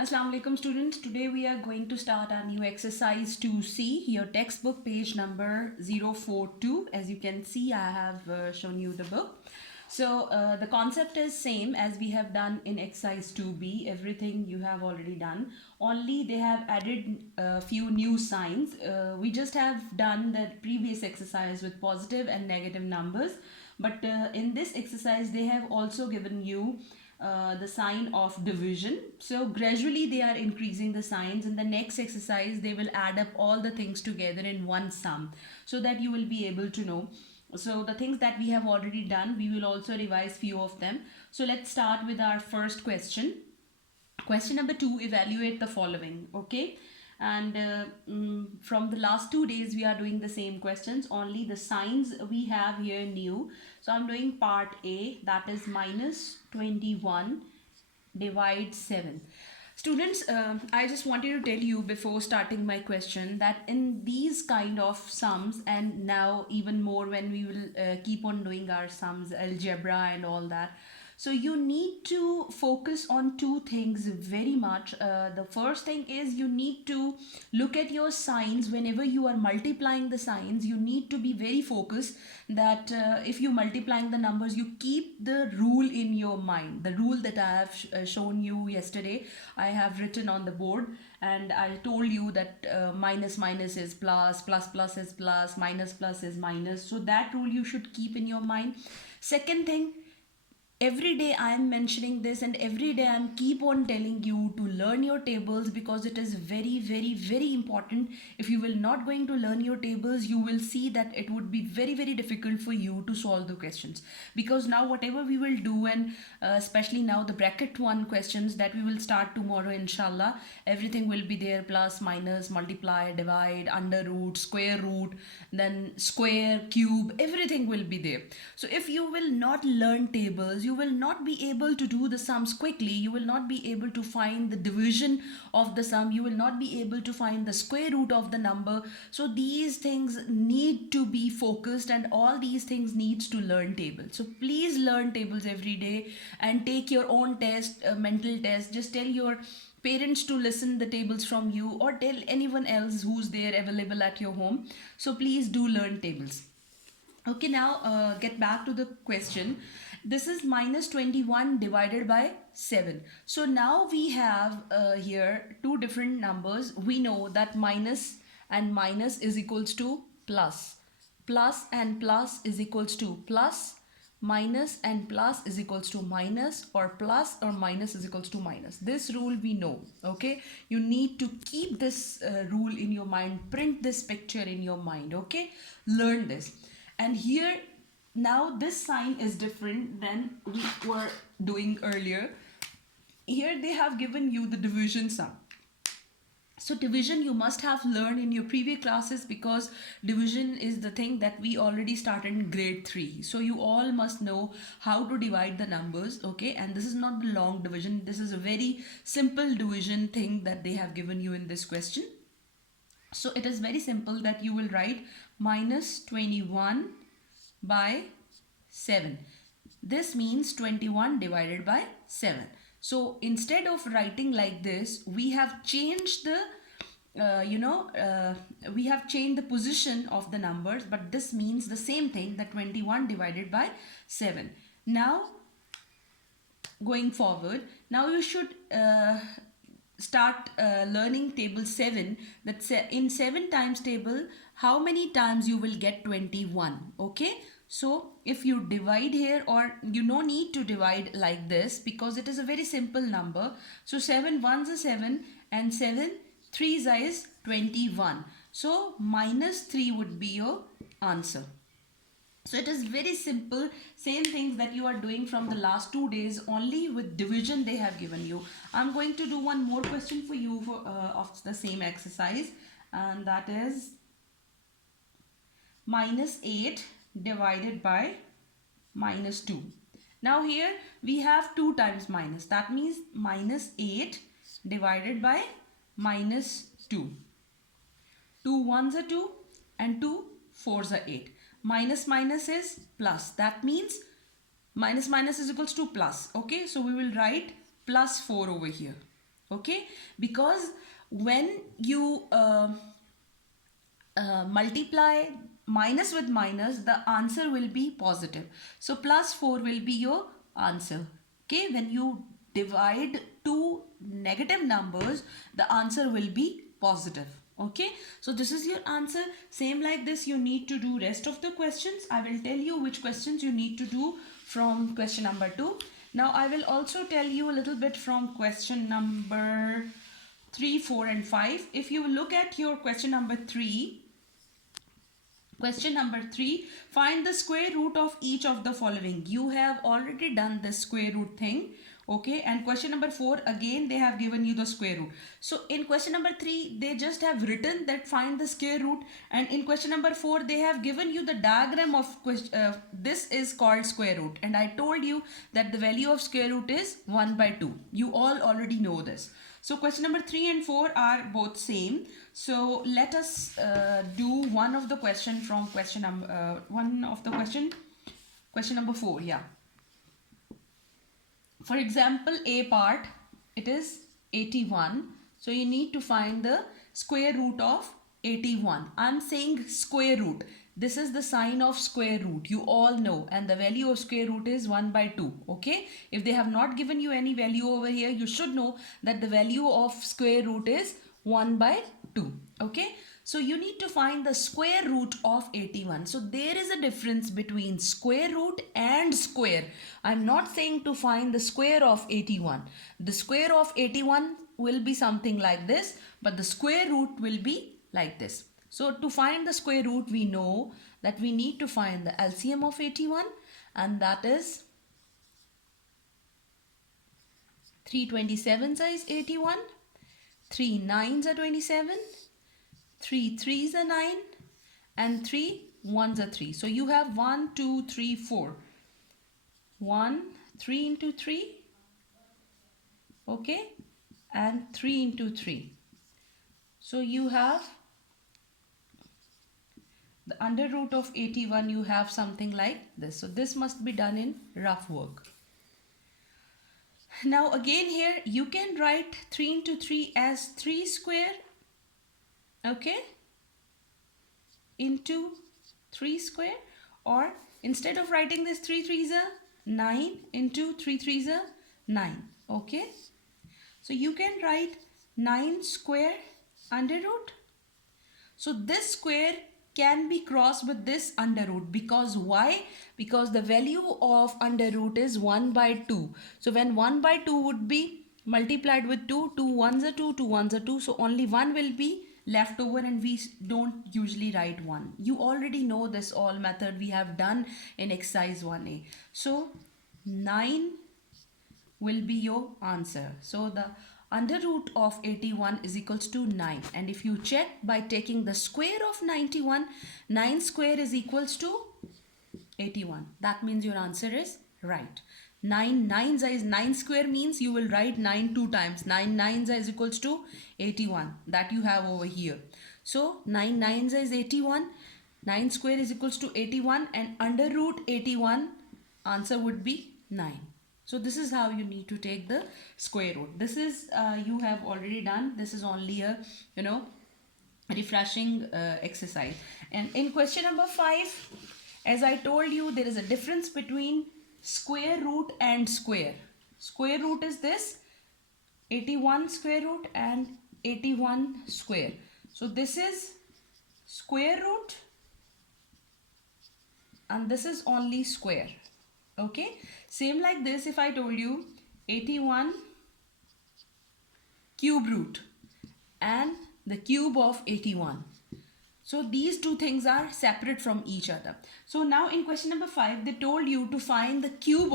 Assalamu alaikum students. Today we are going to start our new exercise 2C, your textbook page number 042. As you can see, I have shown you the book. So the concept is same as we have done in exercise 2B. Everything you have already done. Only they have added a few new signs. We just have done the previous exercise with positive and negative numbers. But in this exercise, they have also given you the sign of division. So gradually they are increasing the signs. In the next exercise they will add up all the things together in one sum, so that you will be able to know. So the things that we have already done, we will also revise few of them. So let's start with our first question. Question number 2, evaluate the following. Okay, and from the last 2 days we are doing the same questions, only the signs we have here new. So I'm doing part A, that is minus 21 divide 7. Students, I just wanted to tell you before starting my question that in these kind of sums, and now even more when we will keep on doing our sums, algebra and all that, so you need to focus on two things very much. The first thing is you need to look at your signs. Whenever you are multiplying the signs, you need to be very focused that if you multiplying the numbers, you keep the rule in your mind. The rule that I have shown you yesterday, I have written on the board, and I told you that minus minus is plus, plus plus is plus, minus plus is minus. So that rule you should keep in your mind. Second thing, every day I am mentioning this, and every day I am keep on telling you to learn your tables, because it is very important. If you will not going to learn your tables, you will see that it would be very difficult for you to solve the questions. Because now whatever we will do, and especially now the bracket one questions that we will start tomorrow inshallah, everything will be there: plus, minus, multiply, divide, under root, square root, then square, cube, everything will be there. So if you will not learn tables, you will not be able to do the sums quickly. You will not be able to find the division of the sum. You will not be able to find the square root of the number. So these things need to be focused, and all these things needs to learn tables. So please learn tables every day and take your own test, mental test. Just tell your parents to listen the tables from you, or tell anyone else who's there available at your home. So please do learn tables. Okay, now get back to the question. This is minus 21 divided by 7. So now we have here two different numbers. We know that minus and minus is equals to plus. Plus and plus is equals to plus. Minus and plus is equals to minus, or plus or minus is equals to minus. This rule we know. Okay, you need to keep this rule in your mind. Print this picture in your mind. Okay, learn this. And here now this sign is different than we were doing earlier. Here they have given you the division sum. So division you must have learned in your previous classes, because division is the thing that we already started in grade 3. So you all must know how to divide the numbers. Okay, and this is not the long division. This is a very simple division thing that they have given you in this question. So it is very simple that you will write minus 21 by 7. This means 21 divided by 7. So instead of writing like this, we have changed the we have changed the position of the numbers, but this means the same thing, that 21 divided by 7. Now going forward, now you should start learning table 7, that in 7 times table how many times you will get 21. Okay, so if you divide here, or you no need to divide like this, because it is a very simple number. So 7 ones are 7, and 7 threes is 21. So minus 3 would be your answer. So it is very simple, same things that you are doing from the last 2 days, only with division they have given you. I'm going to do one more question for you of the same exercise, and that is minus 8 divided by minus 2. Now here we have 2 times minus, that means minus 8 divided by minus 2. 2 ones are 2 and 2 fours are 8. Minus minus is plus, that means minus minus is equals to plus. Okay, so we will write plus 4 over here. Okay, because when you multiply minus with minus, the answer will be positive. So plus 4 will be your answer. Okay, when you divide two negative numbers, the answer will be positive. Okay, so this is your answer. Same like this, you need to do rest of the questions. I will tell you which questions you need to do from question number 2. Now I will also tell you a little bit from question number 3, 4 and 5. If you look at your question number 3, find the square root of each of the following. You have already done the square root thing. Okay, and question number 4, again they have given you the square root. So in question number 3, they just have written that find the square root, and in question number 4, they have given you the diagram of this is called square root, and I told you that the value of square root is 1 by 2. You all already know this. So question number 3 and 4 are both same. So let us do one of the question from question number question number 4. Yeah. For example, A part, it is 81. So you need to find the square root of 81. I'm saying square root. This is the sign of square root. You all know. And the value of square root is 1 by 2. Okay. If they have not given you any value over here, you should know that the value of square root is 1 by 2. Okay. So you need to find the square root of 81. So there is a difference between square root and square. I'm not saying to find the square of 81. The square of 81 will be something like this, but the square root will be like this. So to find the square root, we know that we need to find the LCM of 81, and that is 327s is 81, 3 9s are 27, 3 3s are 9, and 3 1s are 3. So you have 1, 2, 3, 4. 1, 3 into 3. Okay. And 3 into 3. So you have the under root of 81, you have something like this. So this must be done in rough work. Now again here, you can write 3 into 3 as 3 square. Okay, into 3 square, or instead of writing this 3 3s are 9 into 3 3s are 9. Okay, so you can write 9 square under root. So this square can be crossed with this under root, because why? Because the value of under root is 1 by 2. So when 1 by 2 would be multiplied with 2, 2 1s are 2, 2 1s are 2. So only 1 will be left over, and we don't usually write 1. You already know this all method we have done in exercise 1A. So 9 will be your answer. So the under root of 81 is equals to 9. And if you check by taking the square of 91, 9 square is equals to 81. That means your answer is right. 9 9s is 9 square means you will write 9 2 times. 9 9s is equals to 81. That you have over here. So 9 9s is 81. 9 square is equals to 81, and under root 81 answer would be 9. So this is how you need to take the square root. This is you have already done. This is only a refreshing exercise. And in question number 5, as I told you, there is a difference between square root and square. Square root is this 81 square root and 81 square. So this is square root and this is only square. Okay, same like this, if I told you 81 cube root and the cube of 81. So these two things are separate from each other. So now in question number 5, they told you to find the cube